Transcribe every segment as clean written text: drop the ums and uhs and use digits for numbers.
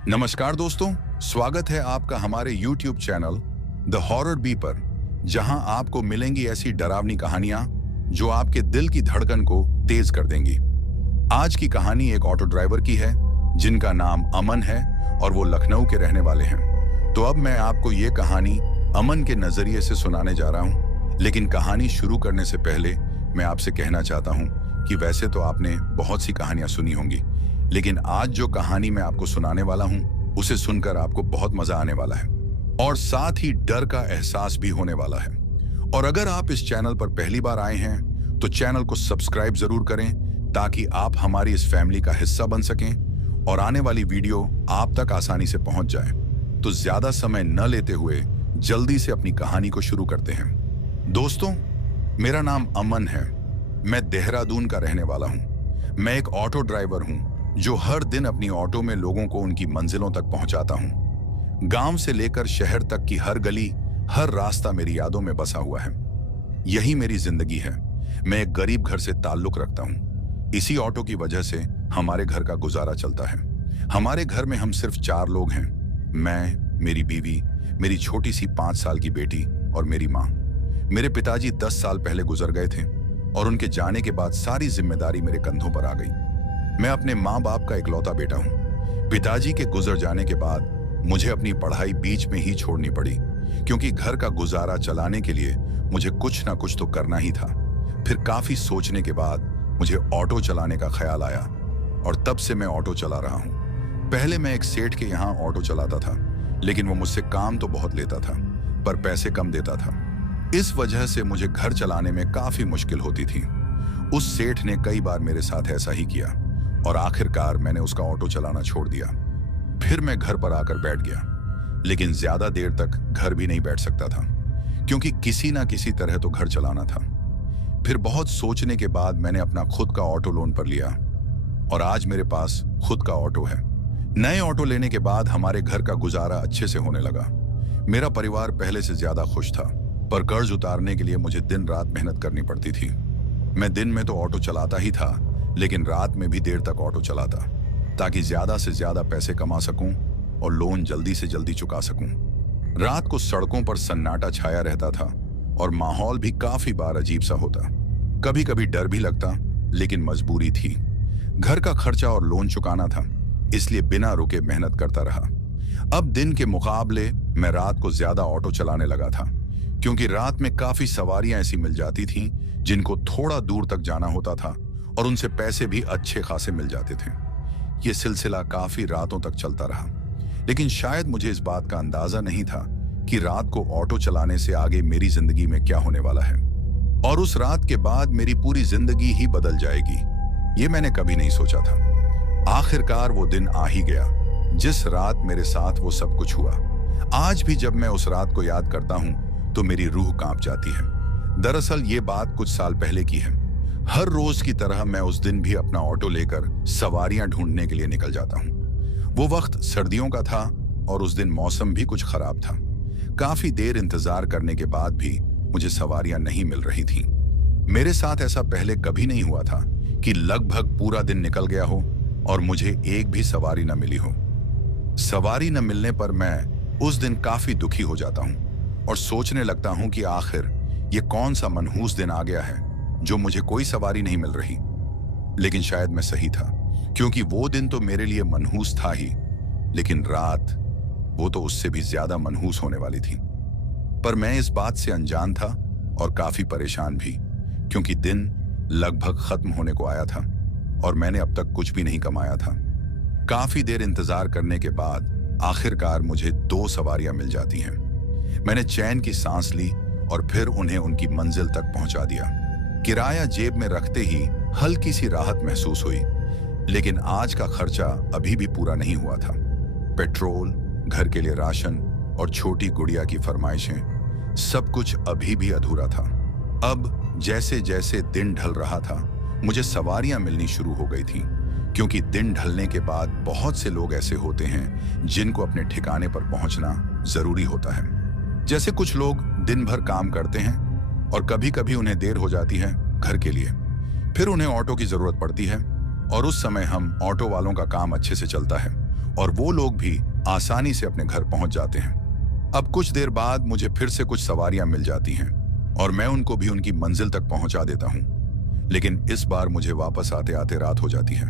नमस्कार दोस्तों, स्वागत है आपका हमारे YouTube channel the horror B पर, जहां आपको मिलेंगी ऐसी डरावनी कहानियां जो आपके दिल की धड़कन को तेज कर देंगी। आज की कहानी एक ऑटो ड्राइवर की है जिनका नाम अमन है और वो लखनऊ के रहने वाले हैं। तो अब मैं आपको ये कहानी अमन के नजरिए से सुनाने जा रहा हूँ। लेकिन कहानी शुरू करने से पहले मैं आपसे कहना चाहता हूँ कि वैसे तो आपने बहुत सी कहानियां सुनी होंगी, लेकिन आज जो कहानी मैं आपको सुनाने वाला हूं उसे सुनकर आपको बहुत मजा आने वाला है और साथ ही डर का एहसास भी होने वाला है। और अगर आप इस चैनल पर पहली बार आए हैं तो चैनल को सब्सक्राइब जरूर करें ताकि आप हमारी इस फैमिली का हिस्सा बन सकें और आने वाली वीडियो आप तक आसानी से पहुंच जाए। तो ज्यादा समय न लेते हुए जल्दी से अपनी कहानी को शुरू करते हैं। दोस्तों, मेरा नाम अमन है। मैं देहरादून का रहने वाला हूं। मैं एक ऑटो ड्राइवर हूं जो हर दिन अपनी ऑटो में लोगों को उनकी मंजिलों तक पहुंचाता हूं। गांव से लेकर शहर तक की हर गली, हर रास्ता मेरी यादों में बसा हुआ है। यही मेरी जिंदगी है। मैं एक गरीब घर से ताल्लुक रखता हूं। इसी ऑटो की वजह से हमारे घर का गुजारा चलता है। हमारे घर में हम सिर्फ 4 लोग हैं। मैं, मेरी बीवी, मेरी छोटी सी 5 साल की बेटी और मेरी माँ। मेरे पिताजी 10 साल पहले गुजर गए थे और उनके जाने के बाद सारी जिम्मेदारी मेरे कंधों पर आ गई। मैं अपने माँ बाप का इकलौता बेटा हूँ। पिताजी के गुजर जाने के बाद मुझे अपनी पढ़ाई बीच में ही छोड़नी पड़ी, क्योंकि घर का गुजारा चलाने के लिए मुझे कुछ ना कुछ तो करना ही था। फिर काफी सोचने के बाद मुझे ऑटो चलाने का ख्याल आया और तब से मैं ऑटो चला रहा हूँ। पहले मैं एक सेठ के यहाँ ऑटो चलाता था, लेकिन वो मुझसे काम तो बहुत लेता था पर पैसे कम देता था। इस वजह से मुझे घर चलाने में काफी मुश्किल होती थी। उस सेठ ने कई बार मेरे साथ ऐसा ही किया और आखिरकार मैंने उसका ऑटो चलाना छोड़ दिया। फिर मैं घर पर आकर बैठ गया, लेकिन ज्यादा देर तक घर भी नहीं बैठ सकता था, क्योंकि किसी ना किसी तरह तो घर चलाना था। फिर बहुत सोचने के बाद मैंने अपना खुद का ऑटो लोन पर लिया और आज मेरे पास खुद का ऑटो है। नए ऑटो लेने के बाद हमारे घर का गुजारा अच्छे से होने लगा। मेरा परिवार पहले से ज्यादा खुश था, पर कर्ज उतारने के लिए मुझे दिन रात मेहनत करनी पड़ती थी। मैं दिन में तो ऑटो चलाता ही था, लेकिन रात में भी देर तक ऑटो चलाता ताकि ज्यादा से ज्यादा पैसे कमा सकूं और लोन जल्दी से जल्दी चुका सकूं। रात को सड़कों पर सन्नाटा छाया रहता था और माहौल भी काफी बार अजीब सा होता। कभी कभी डर भी लगता, लेकिन मजबूरी थी। घर का खर्चा और लोन चुकाना था, इसलिए बिना रुके मेहनत करता रहा। अब दिन के मुकाबले मैं रात को ज्यादा ऑटो चलाने लगा था, क्योंकि रात में काफी सवारियां ऐसी मिल जाती थीं जिनको थोड़ा दूर तक जाना होता था और उनसे पैसे भी अच्छे खासे मिल जाते थे। यह सिलसिला काफी रातों तक चलता रहा, लेकिन शायद मुझे इस बात का अंदाजा नहीं था कि रात को ऑटो चलाने से आगे मेरी जिंदगी में क्या होने वाला है और उस रात के बाद मेरी पूरी जिंदगी ही बदल जाएगी। ये मैंने कभी नहीं सोचा था। आखिरकार वो दिन आ ही गया जिस रात मेरे साथ वो सब कुछ हुआ। आज भी जब मैं उस रात को याद करता हूं तो मेरी रूह कांप जाती है। दरअसल ये बात कुछ साल पहले की है। हर रोज की तरह मैं उस दिन भी अपना ऑटो लेकर सवारियां ढूंढने के लिए निकल जाता हूं। वो वक्त सर्दियों का था और उस दिन मौसम भी कुछ खराब था। काफी देर इंतजार करने के बाद भी मुझे सवारियां नहीं मिल रही थीं। मेरे साथ ऐसा पहले कभी नहीं हुआ था कि लगभग पूरा दिन निकल गया हो और मुझे एक भी सवारी न मिली हो। सवारी न मिलने पर मैं उस दिन काफी दुखी हो जाता हूं और सोचने लगता हूं कि आखिर ये कौन सा मनहूस दिन आ गया है जो मुझे कोई सवारी नहीं मिल रही। लेकिन शायद मैं सही था, क्योंकि वो दिन तो मेरे लिए मनहूस था ही, लेकिन रात, वो तो उससे भी ज्यादा मनहूस होने वाली थी। पर मैं इस बात से अनजान था और काफी परेशान भी, क्योंकि दिन लगभग खत्म होने को आया था और मैंने अब तक कुछ भी नहीं कमाया था। काफी देर इंतजार करने के बाद आखिरकार मुझे 2 सवारियां मिल जाती हैं। मैंने चैन की सांस ली और फिर उन्हें उनकी मंजिल तक पहुंचा दिया। किराया जेब में रखते ही हल्की सी राहत महसूस हुई, लेकिन आज का खर्चा अभी भी पूरा नहीं हुआ था। पेट्रोल, घर के लिए राशन और छोटी गुड़िया की फरमाइशें, सब कुछ अभी भी अधूरा था। अब जैसे जैसे दिन ढल रहा था, मुझे सवारियां मिलनी शुरू हो गई थीं, क्योंकि दिन ढलने के बाद बहुत से लोग ऐसे होते हैं जिनको अपने ठिकाने पर पहुंचना जरूरी होता है। जैसे कुछ लोग दिन भर काम करते हैं और कभी कभी उन्हें देर हो जाती है घर के लिए, फिर उन्हें ऑटो की जरूरत पड़ती है और उस समय हम ऑटो वालों का काम अच्छे से चलता है और वो लोग भी आसानी से अपने घर पहुंच जाते हैं। अब कुछ देर बाद मुझे फिर से कुछ सवारियां मिल जाती हैं और मैं उनको भी उनकी मंजिल तक पहुंचा देता हूं। लेकिन इस बार मुझे वापस आते आते रात हो जाती है।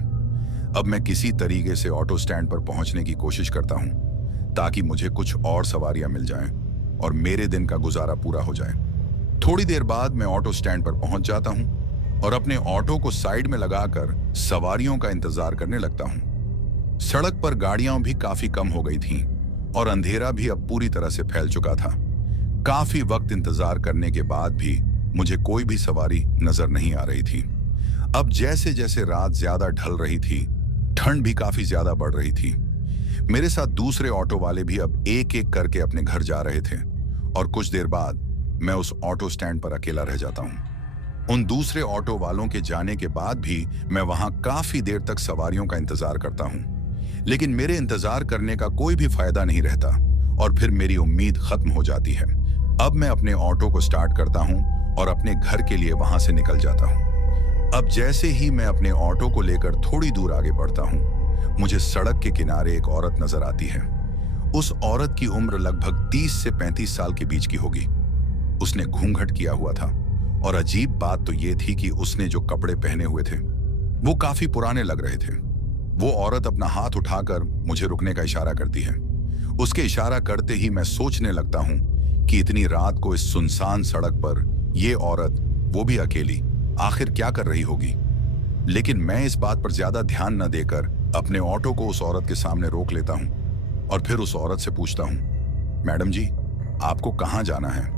अब मैं किसी तरीके से ऑटो स्टैंड पर पहुंचने की कोशिश करता हूं ताकि मुझे कुछ और सवारियां मिल जाएं और मेरे दिन का गुजारा पूरा हो जाए। थोड़ी देर बाद मैं ऑटो स्टैंड पर पहुंच जाता हूं और अपने ऑटो को साइड में लगाकर सवारियों का इंतजार करने लगता हूं। सड़क पर गाड़ियां भी काफी कम हो गई थीं और अंधेरा भी अब पूरी तरह से फैल चुका था। काफी वक्त इंतजार करने के बाद भी मुझे कोई भी सवारी नजर नहीं आ रही थी। अब जैसे जैसे रात ज्यादा ढल रही थी, ठंड भी काफी ज्यादा बढ़ रही थी। मेरे साथ दूसरे ऑटो वाले भी अब एक एक करके अपने घर जा रहे थे और कुछ देर बाद मैं उस ऑटो स्टैंड पर अकेला रह जाता हूं। उन दूसरे ऑटो वालों के जाने के बाद भी मैं वहां काफी देर तक सवारियों का इंतजार करता हूं, लेकिन मेरे इंतजार करने का कोई भी फायदा नहीं रहता और फिर मेरी उम्मीद खत्म हो जाती है। अब मैं अपने ऑटो को स्टार्ट करता हूं और अपने घर के लिए वहां से निकल जाता हूं। अब जैसे ही मैं अपने ऑटो को लेकर थोड़ी दूर आगे बढ़ता हूं, मुझे सड़क के किनारे एक औरत नजर आती है। उस औरत की उम्र लगभग 30 से 35 साल के बीच की होगी। उसने घूंघट किया हुआ था और अजीब बात तो ये थी कि उसने जो कपड़े पहने हुए थे वो काफी पुराने लग रहे थे। वो औरत अपना हाथ उठाकर मुझे रुकने का इशारा करती है। उसके इशारा करते ही मैं सोचने लगता हूं कि इतनी रात को इस सुनसान सड़क पर ये औरत, वो भी अकेली, आखिर क्या कर रही होगी। लेकिन मैं इस बात पर ज्यादा ध्यान न देकर अपने ऑटो को उस औरत के सामने रोक लेता हूं और फिर उस औरत से पूछता हूं, मैडम जी, आपको कहां जाना है?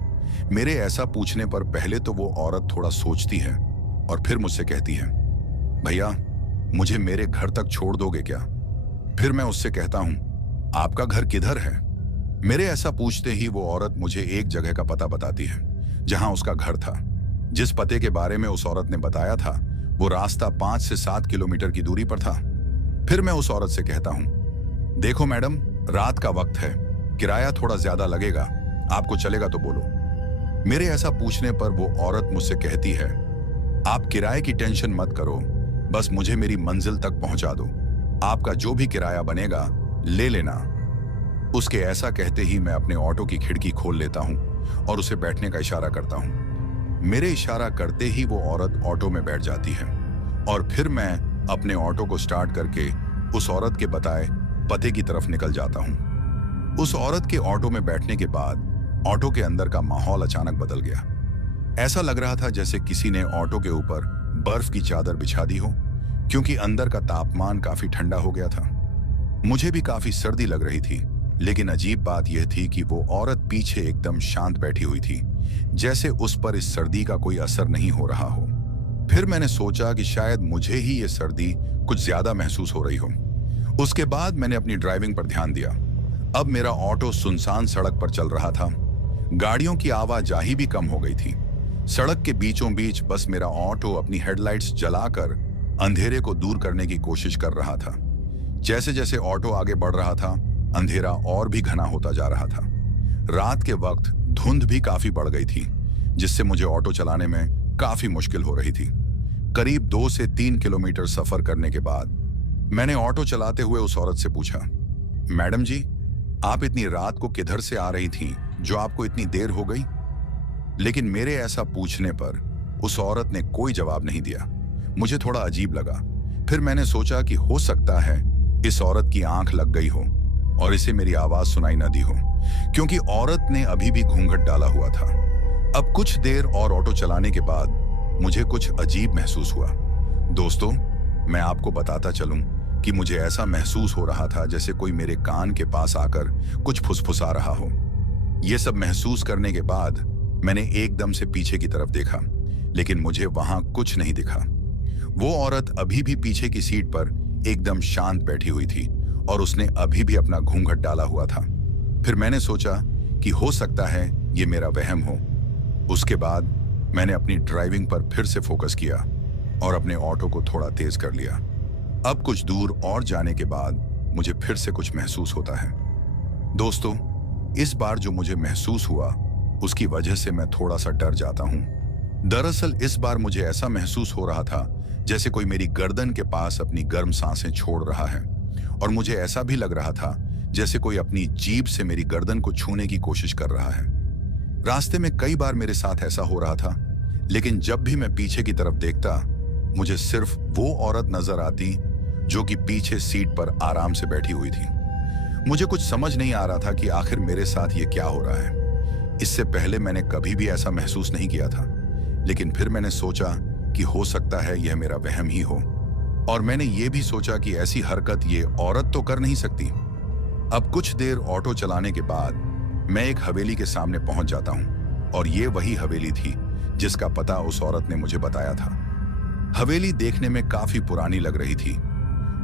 मेरे ऐसा पूछने पर पहले तो वो औरत थोड़ा सोचती है और फिर मुझसे कहती है, भैया, मुझे मेरे घर तक छोड़ दोगे क्या? फिर मैं उससे कहता हूं, आपका घर किधर है? मेरे ऐसा पूछते ही वो औरत मुझे एक जगह का पता बताती है जहां उसका घर था। जिस पते के बारे में उस औरत ने बताया था वो रास्ता 5 से 7 किलोमीटर की दूरी पर था। फिर मैं उस औरत से कहता हूं, देखो मैडम, रात का वक्त है, किराया थोड़ा ज्यादा लगेगा, आपको चलेगा तो बोलो। मेरे ऐसा पूछने पर वो औरत मुझसे कहती है, आप किराए की टेंशन मत करो, बस मुझे मेरी मंजिल तक पहुंचा दो, आपका जो भी किराया बनेगा ले लेना। उसके ऐसा कहते ही मैं अपने ऑटो की खिड़की खोल लेता हूं और उसे बैठने का इशारा करता हूं। मेरे इशारा करते ही वो औरत ऑटो में बैठ जाती है और फिर मैं अपने ऑटो को स्टार्ट करके उस औरत के बताए पते की तरफ निकल जाता हूं। उस औरत के ऑटो में बैठने के बाद ऑटो के अंदर का माहौल अचानक बदल गया। ऐसा लग रहा था जैसे किसी ने ऑटो के ऊपर बर्फ की चादर बिछा दी हो, क्योंकि अंदर का तापमान काफी ठंडा हो गया था। मुझे भी काफी सर्दी लग रही थी, लेकिन अजीब बात यह थी कि वो औरत पीछे एकदम शांत बैठी हुई थी, जैसे उस पर इस सर्दी का कोई असर नहीं हो रहा हो। फिर मैंने सोचा कि शायद मुझे ही ये सर्दी कुछ ज्यादा महसूस हो रही हो। उसके बाद मैंने अपनी ड्राइविंग पर ध्यान दिया। अब मेरा ऑटो सुनसान सड़क पर चल रहा था। गाड़ियों की आवाजाही भी कम हो गई थी। सड़क के बीचों बीच बस मेरा ऑटो अपनी हेडलाइट्स जलाकर अंधेरे को दूर करने की कोशिश कर रहा था। जैसे जैसे ऑटो आगे बढ़ रहा था, अंधेरा और भी घना होता जा रहा था। रात के वक्त धुंध भी काफी बढ़ गई थी, जिससे मुझे ऑटो चलाने में काफी मुश्किल हो रही थी। करीब 2 से 3 किलोमीटर सफर करने के बाद मैंने ऑटो चलाते हुए उस औरत से पूछा, मैडम जी, आप इतनी रात को किधर से आ रही थीं जो आपको इतनी देर हो गई? लेकिन मेरे ऐसा पूछने पर उस औरत ने कोई जवाब नहीं दिया। मुझे थोड़ा अजीब लगा। फिर मैंने सोचा कि हो सकता है इस औरत की आंख लग गई हो और इसे मेरी आवाज सुनाई न दी हो, क्योंकि औरत ने अभी भी घूंघट डाला हुआ था। अब कुछ देर और ऑटो चलाने के बाद मुझे कुछ अजीब महसूस हुआ। दोस्तों, मैं आपको बताता चलूं कि मुझे ऐसा महसूस हो रहा था जैसे कोई मेरे कान के पास आकर कुछ फुसफुसा रहा हो। यह सब महसूस करने के बाद मैंने एकदम से पीछे की तरफ देखा, लेकिन मुझे वहां कुछ नहीं दिखा। वो औरत अभी भी पीछे की सीट पर एकदम शांत बैठी हुई थी और उसने अभी भी अपना घूंघट डाला हुआ था। फिर मैंने सोचा कि हो सकता है ये मेरा वहम हो। उसके बाद मैंने अपनी ड्राइविंग पर फिर से फोकस किया और अपने ऑटो को थोड़ा तेज कर लिया। अब कुछ दूर और जाने के बाद मुझे फिर से कुछ महसूस होता है। दोस्तों, इस बार जो मुझे महसूस हुआ उसकी वजह से मैं थोड़ा सा डर जाता हूं। दरअसल इस बार मुझे ऐसा महसूस हो रहा था जैसे कोई मेरी गर्दन के पास अपनी गर्म सांसें छोड़ रहा है और मुझे ऐसा भी लग रहा था जैसे कोई अपनी जीभ से मेरी गर्दन को छूने की कोशिश कर रहा है। रास्ते में कई बार मेरे साथ ऐसा हो रहा था, लेकिन जब भी मैं पीछे की तरफ देखता, मुझे सिर्फ वो औरत नजर आती जो कि पीछे सीट पर आराम से बैठी हुई थी। मुझे कुछ समझ नहीं आ रहा था कि आखिर मेरे साथ ये क्या हो रहा है। इससे पहले मैंने कभी भी ऐसा महसूस नहीं किया था, लेकिन फिर मैंने सोचा कि हो सकता है यह मेरा वहम ही हो, और मैंने ये भी सोचा कि ऐसी हरकत ये औरत तो कर नहीं सकती। अब कुछ देर ऑटो चलाने के बाद मैं एक हवेली के सामने पहुंच जाता हूं, और ये वही हवेली थी जिसका पता उस औरत ने मुझे बताया था। हवेली देखने में काफी पुरानी लग रही थी।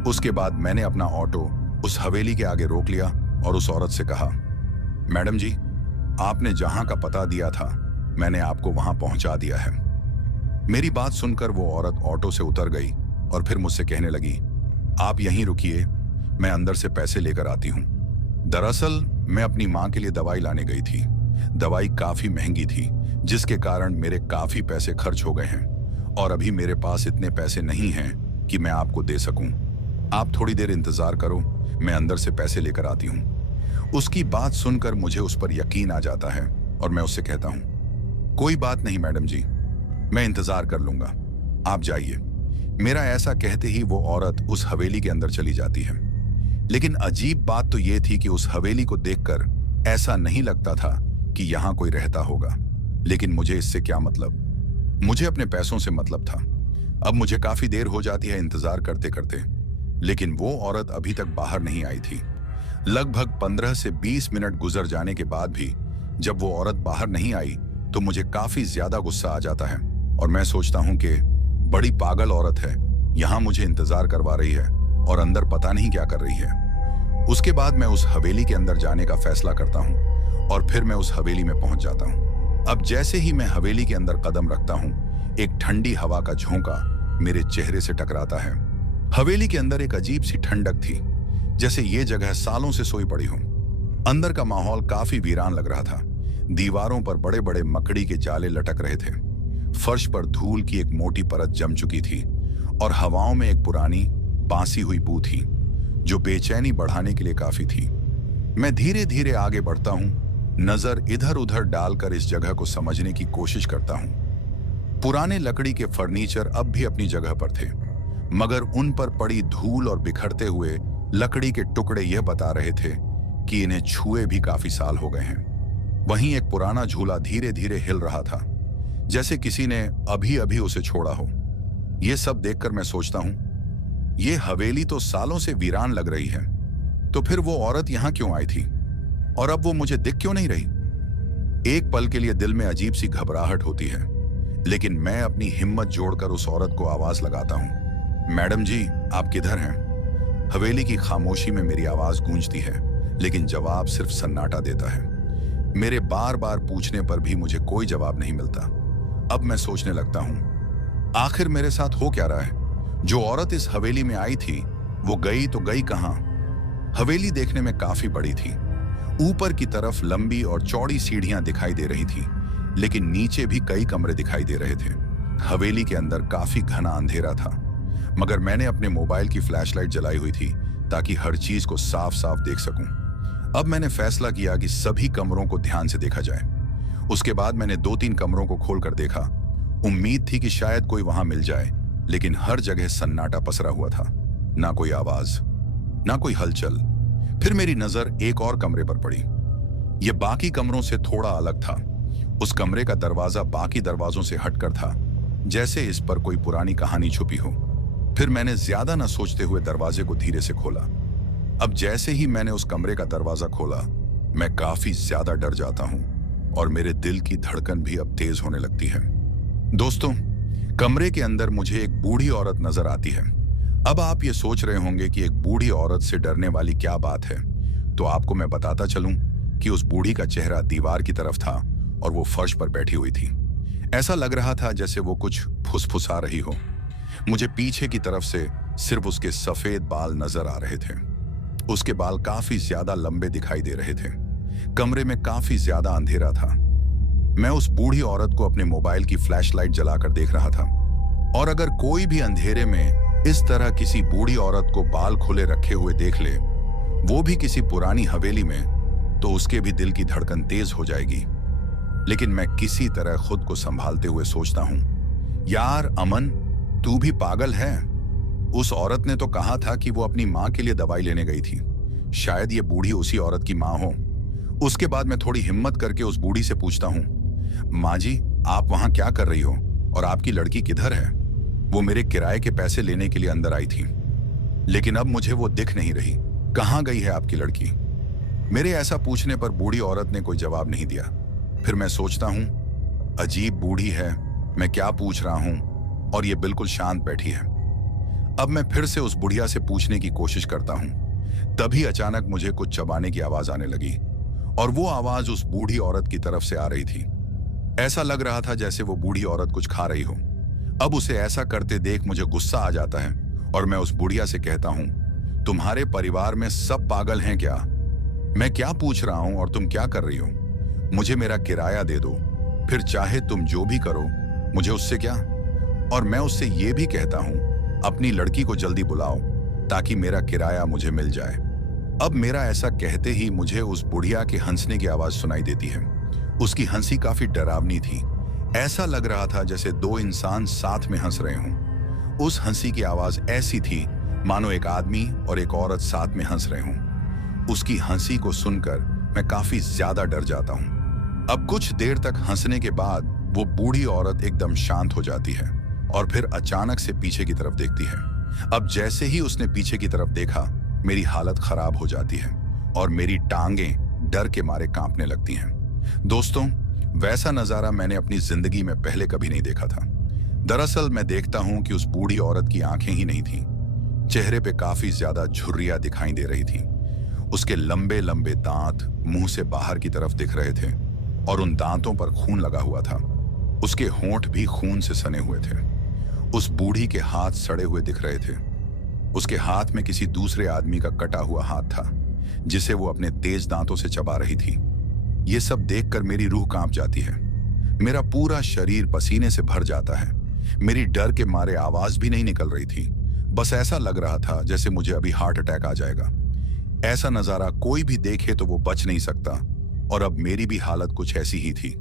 उसके बाद मैंने अपना ऑटो उस हवेली के आगे रोक लिया और उस औरत से कहा, मैडम जी, आपने जहां का पता दिया था मैंने आपको वहां पहुंचा दिया है। मेरी बात सुनकर वो औरत ऑटो से उतर गई और फिर मुझसे कहने लगी, आप यहीं रुकिए, मैं अंदर से पैसे लेकर आती हूं। दरअसल मैं अपनी मां के लिए दवाई लाने गई थी। दवाई काफी महंगी थी, जिसके कारण मेरे काफी पैसे खर्च हो गए हैं, और अभी मेरे पास इतने पैसे नहीं हैं कि मैं आपको दे सकूं। आप थोड़ी देर इंतजार करो, मैं अंदर से पैसे लेकर आती हूं। उसकी बात सुनकर मुझे उस पर यकीन आ जाता है और मैं उससे कहता हूं, कोई बात नहीं मैडम जी, मैं इंतजार कर लूंगा, आप जाइए। मेरा ऐसा कहते ही वो औरत उस हवेली के अंदर चली जाती है। लेकिन अजीब बात तो ये थी कि उस हवेली को देखकर ऐसा नहीं लगता था कि यहां कोई रहता होगा। लेकिन मुझे इससे क्या मतलब, मुझे अपने पैसों से मतलब था। अब मुझे काफी देर हो जाती है इंतजार करते करते, लेकिन वो औरत अभी तक बाहर नहीं आई थी। लगभग 15 से 20 मिनट गुजर जाने के बाद भी जब वो औरत बाहर नहीं आई तो मुझे काफी ज्यादा गुस्सा आ जाता है, और मैं सोचता हूं कि बड़ी पागल औरत है, यहां मुझे इंतजार करवा रही है और अंदर पता नहीं क्या कर रही है। उसके बाद मैं उस हवेली के अंदर जाने का फैसला करता हूं और फिर मैं उस हवेली में पहुंच जाता हूं। अब जैसे ही मैं हवेली के अंदर कदम रखता हूं, एक ठंडी हवा का झोंका मेरे चेहरे से टकराता है। हवेली के अंदर एक अजीब सी ठंडक थी, जैसे ये जगह सालों से सोई पड़ी हो। अंदर का माहौल काफी वीरान लग रहा था। दीवारों पर बड़े बड़े मकड़ी के जाले लटक रहे थे। फर्श पर धूल की एक मोटी परत जम चुकी थी और हवाओं में एक पुरानी बांसी हुई बू थी जो बेचैनी बढ़ाने के लिए काफी थी। मैं धीरे धीरे आगे बढ़ता हूं, नजर इधर उधर डालकर इस जगह को समझने की कोशिश करता हूं। पुराने लकड़ी के फर्नीचर अब भी अपनी जगह पर थे, मगर उन पर पड़ी धूल और बिखरते हुए लकड़ी के टुकड़े यह बता रहे थे कि इन्हें छुए भी काफी साल हो गए हैं। वहीं एक पुराना झूला धीरे धीरे हिल रहा था, जैसे किसी ने अभी अभी उसे छोड़ा हो। यह सब देखकर मैं सोचता हूं, यह हवेली तो सालों से वीरान लग रही है, तो फिर वो औरत यहां क्यों आई थी और अब वो मुझे दिख क्यों नहीं रही? एक पल के लिए दिल में अजीब सी घबराहट होती है, लेकिन मैं अपनी हिम्मत जोड़कर उस औरत को आवाज लगाता हूं, मैडम जी, आप किधर हैं? हवेली की खामोशी में मेरी आवाज गूंजती है, लेकिन जवाब सिर्फ सन्नाटा देता है। मेरे बार बार पूछने पर भी मुझे कोई जवाब नहीं मिलता। अब मैं सोचने लगता हूं, आखिर मेरे साथ हो क्या रहा है? जो औरत इस हवेली में आई थी वो गई तो गई कहां? हवेली देखने में काफी बड़ी थी। ऊपर की तरफ लंबी और चौड़ी सीढ़ियां दिखाई दे रही थी, लेकिन नीचे भी कई कमरे दिखाई दे रहे थे। हवेली के अंदर काफी घना अंधेरा था, मगर मैंने अपने मोबाइल की फ्लैशलाइट जलाई हुई थी ताकि हर चीज को साफ साफ देख सकूं। अब मैंने फैसला किया कि सभी कमरों को ध्यान से देखा जाए। उसके बाद मैंने 2-3 कमरों को खोलकर देखा। उम्मीद थी कि शायद कोई वहां मिल जाए, लेकिन हर जगह सन्नाटा पसरा हुआ था। ना कोई आवाज, ना कोई हलचल। फिर मेरी नजर एक और कमरे पर पड़ी। यह बाकी कमरों से थोड़ा अलग था। उस कमरे का दरवाजा बाकी दरवाजों से हटकर था, जैसे इस पर कोई पुरानी कहानी छुपी हो। फिर मैंने ज्यादा न सोचते हुए दरवाजे को धीरे से खोला। अब जैसे ही मैंने उस कमरे का दरवाजा खोला, मैं काफी ज्यादा डर जाता हूं और मेरे दिल की धड़कन भी अब तेज होने लगती है। दोस्तों, कमरे के अंदर मुझे एक बूढ़ी औरत नजर आती है। अब आप ये सोच रहे होंगे कि एक बूढ़ी औरत से डरने वाली क्या बात है, तो आपको मैं बताता चलूं कि उस बूढ़ी का चेहरा दीवार की तरफ था और वो फर्श पर बैठी हुई थी। ऐसा लग रहा था जैसे वो कुछ फुसफुसा रही हो। मुझे पीछे की तरफ से सिर्फ उसके सफेद बाल नजर आ रहे थे। उसके बाल काफी ज्यादा लंबे दिखाई दे रहे थे। कमरे में काफी ज्यादा अंधेरा था। मैं उस बूढ़ी औरत को अपने मोबाइल की फ्लैशलाइट जलाकर देख रहा था, और अगर कोई भी अंधेरे में इस तरह किसी बूढ़ी औरत को बाल खुले रखे हुए देख ले, वो भी किसी पुरानी हवेली में, तो उसके भी दिल की धड़कन तेज हो जाएगी। लेकिन मैं किसी तरह खुद को संभालते हुए सोचता हूं, यार अमन, तू भी पागल है। उस औरत ने तो कहा था कि वो अपनी माँ के लिए दवाई लेने गई थी। शायद ये बूढ़ी उसी औरत की माँ हो। उसके बाद मैं थोड़ी हिम्मत करके उस बूढ़ी से पूछता हूँ, माँ जी, आप वहां क्या कर रही हो और आपकी लड़की किधर है? वो मेरे किराए के पैसे लेने के लिए अंदर आई थी, लेकिन अब मुझे वो दिख नहीं रही। कहाँ गई है आपकी लड़की? मेरे ऐसा पूछने पर बूढ़ी औरत ने कोई जवाब नहीं दिया। फिर मैं सोचता हूँ, अजीब बूढ़ी है, मैं क्या पूछ रहा हूँ, और ये बिल्कुल शांत बैठी है। अब मैं फिर से उस बुढ़िया से पूछने की कोशिश करता हूँ। तभी अचानक मुझे कुछ चबाने की आवाज आने लगी, और वो आवाज उस बूढ़ी औरत की तरफ से आ रही थी। ऐसा लग रहा था जैसे वो बूढ़ी औरत कुछ खा रही हो। अब उसे ऐसा करते देख मुझे गुस्सा आ जाता है, और मैं उस बुढ़िया से कहता हूँ, तुम्हारे परिवार में सब पागल हैं क्या? मैं क्या पूछ रहा हूँ और तुम क्या कर रही हो? मुझे मेरा किराया दे दो, फिर चाहे तुम जो भी करो, मुझे उससे क्या? और मैं उससे ये भी कहता हूँ, अपनी लड़की को जल्दी बुलाओ ताकि मेरा किराया मुझे मिल जाए। अब मेरा ऐसा कहते ही मुझे उस बुढ़िया के हंसने की आवाज सुनाई देती है। उसकी हंसी काफी डरावनी थी। ऐसा लग रहा था जैसे दो इंसान साथ में हंस रहे हों। उस हंसी की आवाज ऐसी थी मानो एक आदमी और एक औरत साथ में हंस रहे हों। उसकी हंसी को सुनकर मैं काफी ज्यादा डर जाता हूँ। अब कुछ देर तक हंसने के बाद वो बूढ़ी औरत एकदम शांत हो जाती है और फिर अचानक से पीछे की तरफ देखती है। अब जैसे ही उसने पीछे की तरफ देखा, मेरी हालत खराब हो जाती है और मेरी टांगें डर के मारे कांपने लगती हैं। दोस्तों, वैसा नजारा मैंने अपनी जिंदगी में पहले कभी नहीं देखा था। दरअसल मैं देखता हूं कि उस बूढ़ी औरत की आंखें ही नहीं थीं। चेहरे पे काफी ज्यादा झुर्रियां दिखाई दे रही थीं। उसके लंबे लंबे दांत मुंह से बाहर की तरफ दिख रहे थे और उन दांतों पर खून लगा हुआ था। उसके होंठ भी खून से सने हुए थे। उस बूढ़ी के हाथ सड़े हुए दिख रहे थे। उसके हाथ में किसी दूसरे आदमी का कटा हुआ हाथ था, जिसे वो अपने तेज दांतों से चबा रही थी। ये सब देखकर मेरी रूह कांप जाती है। मेरा पूरा शरीर पसीने से भर जाता है। मेरी डर के मारे आवाज भी नहीं निकल रही थी। बस ऐसा लग रहा था जैसे मुझे अभी हार्ट अटैक आ जाएगा। ऐसा नजारा कोई भी देखे तो वो बच नहीं सकता, और अब मेरी भी हालत कुछ ऐसी ही थी।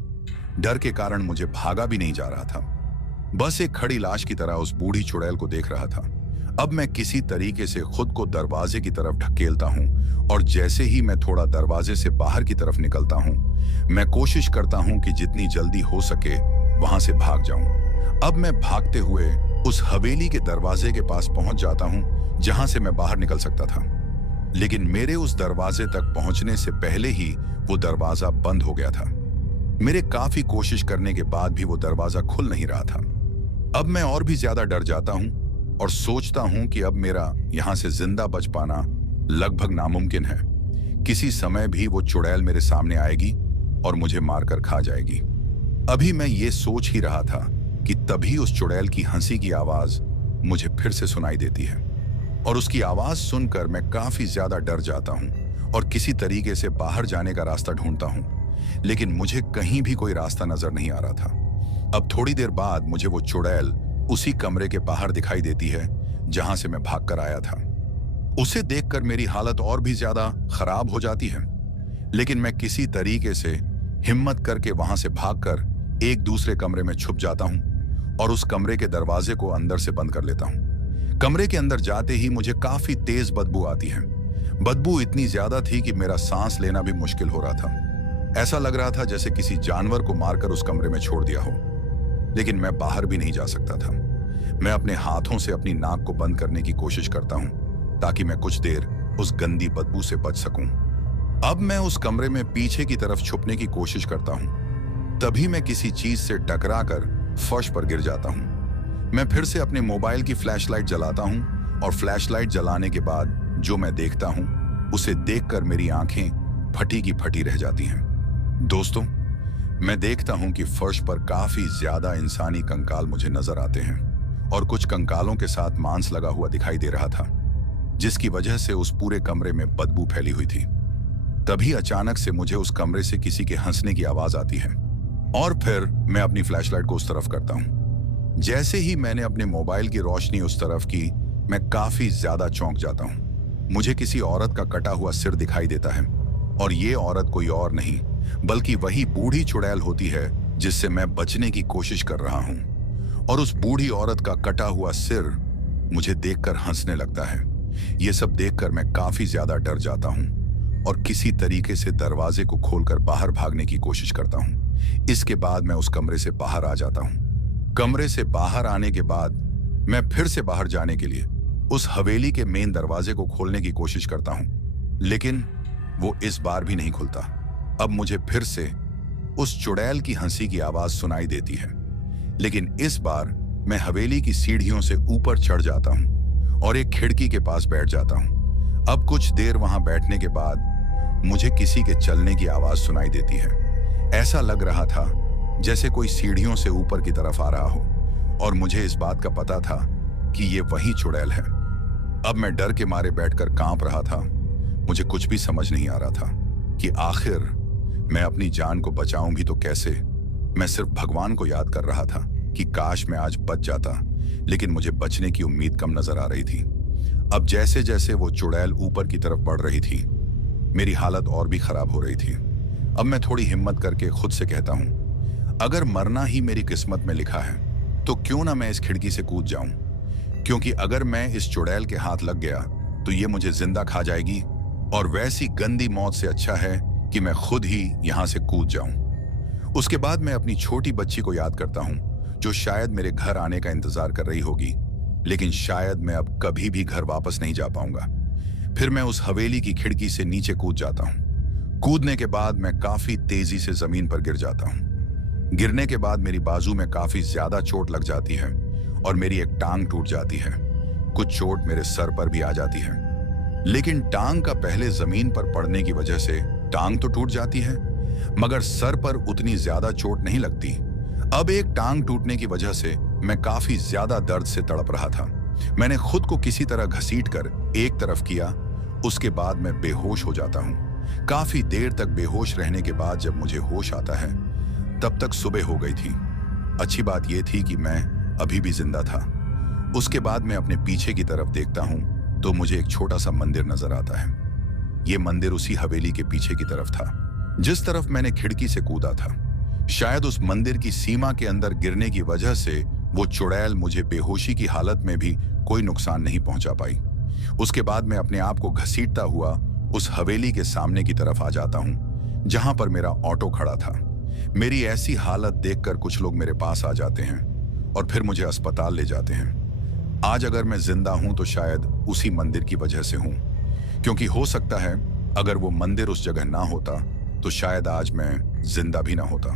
डर के कारण मुझे भागा भी नहीं जा रहा था, बस एक खड़ी लाश की तरह उस बूढ़ी चुड़ैल को देख रहा था। अब मैं किसी तरीके से खुद को दरवाजे की तरफ ढकेलता हूं, और जैसे ही मैं थोड़ा दरवाजे से बाहर की तरफ निकलता हूं, मैं कोशिश करता हूं कि जितनी जल्दी हो सके वहां से भाग जाऊं। अब मैं भागते हुए उस हवेली के दरवाजे के पास पहुंच जाता हूं जहां से मैं बाहर निकल सकता था। लेकिन मेरे उस दरवाजे तक पहुंचने से पहले ही वो दरवाजा बंद हो गया था। मेरे काफी कोशिश करने के बाद भी वो दरवाजा खुल नहीं रहा था। अब मैं और भी ज्यादा डर जाता हूं और सोचता हूं कि अब मेरा यहां से जिंदा बच पाना लगभग नामुमकिन है। किसी समय भी वो चुड़ैल मेरे सामने आएगी और मुझे मारकर खा जाएगी। अभी मैं ये सोच ही रहा था कि तभी उस चुड़ैल की हंसी की आवाज मुझे फिर से सुनाई देती है, और उसकी आवाज सुनकर मैं काफी ज्यादा डर जाता हूं और किसी तरीके से बाहर जाने का रास्ता ढूंढता हूं, लेकिन मुझे कहीं भी कोई रास्ता नजर नहीं आ रहा था। अब थोड़ी देर बाद मुझे वो चुड़ैल उसी कमरे के बाहर दिखाई देती है जहां से मैं भागकर आया था। उसे देखकर मेरी हालत और भी ज्यादा खराब हो जाती है, लेकिन मैं किसी तरीके से हिम्मत करके वहां से भागकर एक दूसरे कमरे में छुप जाता हूं और उस कमरे के दरवाजे को अंदर से बंद कर लेता हूं। कमरे के अंदर जाते ही मुझे काफी तेज बदबू आती है। बदबू इतनी ज्यादा थी कि मेरा सांस लेना भी मुश्किल हो रहा था। ऐसा लग रहा था जैसे किसी जानवर को मारकर उस कमरे में छोड़ दिया हो, लेकिन मैं बाहर भी नहीं जा सकता था। मैं अपने हाथों से अपनी नाक को बंद करने की कोशिश करता हूं ताकि मैं कुछ देर उस गंदी बदबू से बच सकूं। अब मैं उस कमरे में पीछे की तरफ छुपने की कोशिश करता हूं। तभी मैं किसी चीज से टकराकर फर्श पर गिर जाता हूं। मैं फिर से अपने मोबाइल की फ्लैशलाइट जलाता हूं, और फ्लैशलाइट जलाने के बाद जो मैं देखता हूं उसे देखकर मेरी आंखें फटी की फटी रह जाती हैं। दोस्तों, मैं देखता हूं कि फर्श पर काफी ज्यादा इंसानी कंकाल मुझे नजर आते हैं, और कुछ कंकालों के साथ मांस लगा हुआ दिखाई दे रहा था, जिसकी वजह से उस पूरे कमरे में बदबू फैली हुई थी। तभी अचानक से मुझे उस कमरे से किसी के हंसने की आवाज आती है, और फिर मैं अपनी फ्लैशलाइट को उस तरफ करता हूं। जैसे ही मैंने अपने मोबाइल की रोशनी उस तरफ की, मैं काफी ज्यादा चौंक जाता हूं। मुझे किसी औरत का कटा हुआ सिर दिखाई देता है और ये औरत कोई और नहीं बल्कि वही बूढ़ी चुड़ैल होती है जिससे मैं बचने की कोशिश कर रहा हूं। और उस बूढ़ी औरत का कटा हुआ सिर मुझे देखकर हंसने लगता है। यह सब देखकर मैं काफी ज्यादा डर जाता हूं और किसी तरीके से दरवाजे को खोलकर बाहर भागने की कोशिश करता हूं। इसके बाद मैं उस कमरे से बाहर आ जाता हूं। कमरे से बाहर आने के बाद मैं फिर से बाहर जाने के लिए उस हवेली के मेन दरवाजे को खोलने की कोशिश करता हूं, लेकिन वो इस बार भी नहीं खुलता। अब मुझे फिर से उस चुड़ैल की हंसी की आवाज सुनाई देती है, लेकिन इस बार मैं हवेली की सीढ़ियों से ऊपर चढ़ जाता हूं और एक खिड़की के पास बैठ जाता हूं। अब कुछ देर वहां बैठने के बाद मुझे किसी के चलने की आवाज सुनाई देती है। ऐसा लग रहा था जैसे कोई सीढ़ियों से ऊपर की तरफ आ रहा हो और मुझे इस बात का पता था कि ये वही चुड़ैल है। अब मैं डर के मारे बैठकर कांप रहा था। मुझे कुछ भी समझ नहीं आ रहा था कि आखिर मैं अपनी जान को बचाऊं भी तो कैसे। मैं सिर्फ भगवान को याद कर रहा था कि काश मैं आज बच जाता, लेकिन मुझे बचने की उम्मीद कम नजर आ रही थी। अब जैसे जैसे वो चुड़ैल ऊपर की तरफ बढ़ रही थी, मेरी हालत और भी खराब हो रही थी। अब मैं थोड़ी हिम्मत करके खुद से कहता हूं, अगर मरना ही मेरी किस्मत में लिखा है तो क्यों ना मैं इस खिड़की से कूद जाऊं, क्योंकि अगर मैं इस चुड़ैल के हाथ लग गया तो ये मुझे जिंदा खा जाएगी और वैसी गंदी मौत से अच्छा है कि मैं खुद ही यहां से कूद जाऊं। उसके बाद मैं अपनी छोटी बच्ची को याद करता हूं जो शायद मेरे घर आने का इंतजार कर रही होगी, लेकिन शायद मैं अब कभी भी घर वापस नहीं जा पाऊंगा। फिर मैं उस हवेली की खिड़की से नीचे कूद जाता हूं। कूदने के बाद मैं काफी तेजी से जमीन पर गिर जाता हूं। गिरने के बाद मेरी बाजू में काफी ज्यादा चोट लग जाती है और मेरी एक टांग टूट जाती है। कुछ चोट मेरे सर पर भी आ जाती है, लेकिन टांग का पहले जमीन पर पड़ने की वजह से टांग तो टूट जाती है, मगर सर पर उतनी ज्यादा चोट नहीं लगती। अब एक टांग टूटने की वजह से मैं काफी ज्यादा दर्द से तड़प रहा था। मैंने खुद को किसी तरह घसीटकर एक तरफ किया। उसके बाद मैं बेहोश हो जाता हूँ। काफी देर तक बेहोश रहने के बाद जब मुझे होश आता है तब तक सुबह हो गई थी। अच्छी बात यह थी कि मैं अभी भी जिंदा था। उसके बाद मैं अपने पीछे की तरफ देखता हूँ तो मुझे एक छोटा सा मंदिर नजर आता है। यह मंदिर उसी हवेली के पीछे की तरफ था जिस तरफ मैंने खिड़की से कूदा था। शायद उस मंदिर की सीमा के अंदर गिरने की वजह से वो चुड़ैल मुझे बेहोशी की हालत में भी कोई नुकसान नहीं पहुंचा पाई। उसके बाद मैं अपने आप को घसीटता हुआ उस हवेली के सामने की तरफ आ जाता हूं जहां पर मेरा ऑटो खड़ा था। मेरी ऐसी हालत देखकर कुछ लोग मेरे पास आ जाते हैं और फिर मुझे अस्पताल ले जाते हैं। आज अगर मैं जिंदा हूं तो शायद उसी मंदिर की वजह से हूं, क्योंकि हो सकता है अगर वो मंदिर उस जगह ना होता तो शायद आज मैं जिंदा भी ना होता।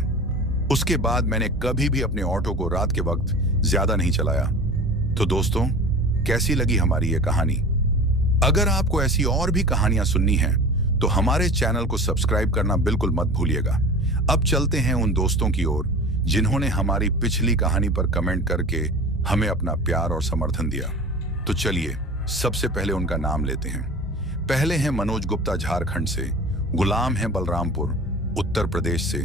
उसके बाद मैंने कभी भी अपने ऑटो को रात के वक्त ज्यादा नहीं चलाया। तो दोस्तों, कैसी लगी हमारी ये कहानी? अगर आपको ऐसी और भी कहानियां सुननी हैं तो हमारे चैनल को सब्सक्राइब करना बिल्कुल मत भूलिएगा। अब चलते हैं उन दोस्तों की ओर जिन्होंने हमारी पिछली कहानी पर कमेंट करके हमें अपना प्यार और समर्थन दिया। तो चलिए सबसे पहले उनका नाम लेते हैं। पहले हैं मनोज गुप्ता झारखंड से, गुलाम हैं बलरामपुर उत्तर प्रदेश से,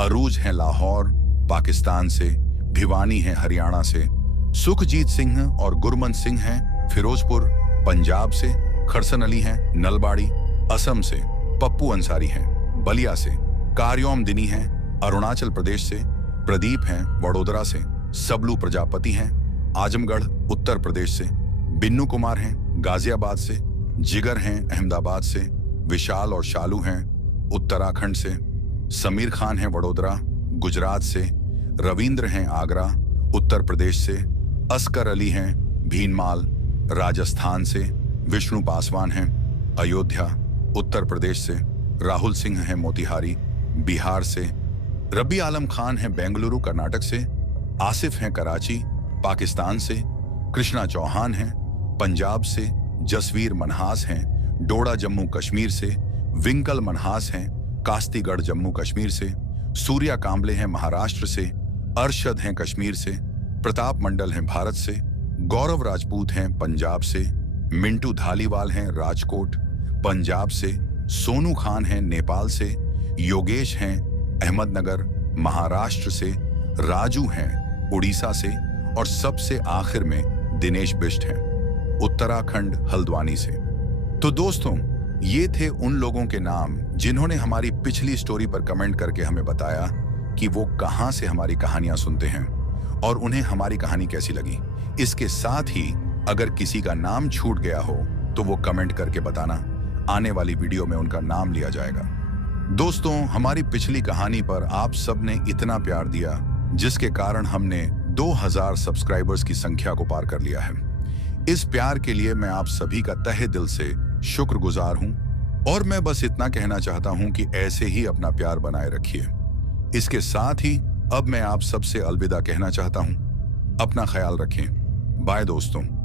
अरूज हैं लाहौर पाकिस्तान से, भिवानी हैं हरियाणा से, सुखजीत सिंह और गुरमन सिंह हैं फिरोजपुर पंजाब से, खरसन अली हैं नलबाड़ी असम से, पप्पू अंसारी हैं बलिया से, कार्योम दिनी हैं अरुणाचल प्रदेश से, प्रदीप हैं वडोदरा से, सबलू प्रजापति हैं आजमगढ़ उत्तर प्रदेश से, बिन्नू कुमार हैं गाजियाबाद से, जिगर हैं अहमदाबाद से, विशाल और शालू हैं उत्तराखंड से, समीर खान हैं वडोदरा गुजरात से, रविंद्र हैं आगरा उत्तर प्रदेश से, अस्कर अली हैं भीनमाल राजस्थान से, विष्णु पासवान हैं अयोध्या उत्तर प्रदेश से, राहुल सिंह हैं मोतिहारी बिहार से, रबी आलम खान हैं बेंगलुरु कर्नाटक से, आसिफ हैं कराची पाकिस्तान से, कृष्णा चौहान हैं पंजाब से, जसवीर मनहास हैं डोडा जम्मू कश्मीर से, विंकल मनहास हैं कास्तीगढ़ जम्मू कश्मीर से, सूर्या कांबले हैं महाराष्ट्र से, अरशद हैं कश्मीर से, प्रताप मंडल हैं भारत से, गौरव राजपूत हैं पंजाब से, मिंटू धालीवाल हैं राजकोट पंजाब से, सोनू खान हैं नेपाल से, योगेश हैं अहमदनगर महाराष्ट्र से, राजू हैं उड़ीसा से और सबसे आखिर में दिनेश बिष्ट हैं। उत्तराखंड हल्द्वानी से। तो दोस्तों, ये थे उन लोगों के नाम जिन्होंने हमारी पिछली स्टोरी पर कमेंट करके हमें बताया कि वो कहां से हमारी कहानियां सुनते हैं और उन्हें हमारी कहानी कैसी लगी। इसके साथ ही अगर किसी का नाम छूट गया हो तो वो कमेंट करके बताना, आने वाली वीडियो में उनका नाम लिया जाएगा। दोस्तों, हमारी पिछली कहानी पर आप सबने इतना प्यार दिया जिसके कारण हमने 2000 सब्सक्राइबर्स की संख्या को पार कर लिया है। इस प्यार के लिए मैं आप सभी का तहे दिल से शुक्रगुजार हूं और मैं बस इतना कहना चाहता हूं कि ऐसे ही अपना प्यार बनाए रखिए। इसके साथ ही अब मैं आप सबसे अलविदा कहना चाहता हूं। अपना ख्याल रखें। बाय दोस्तों।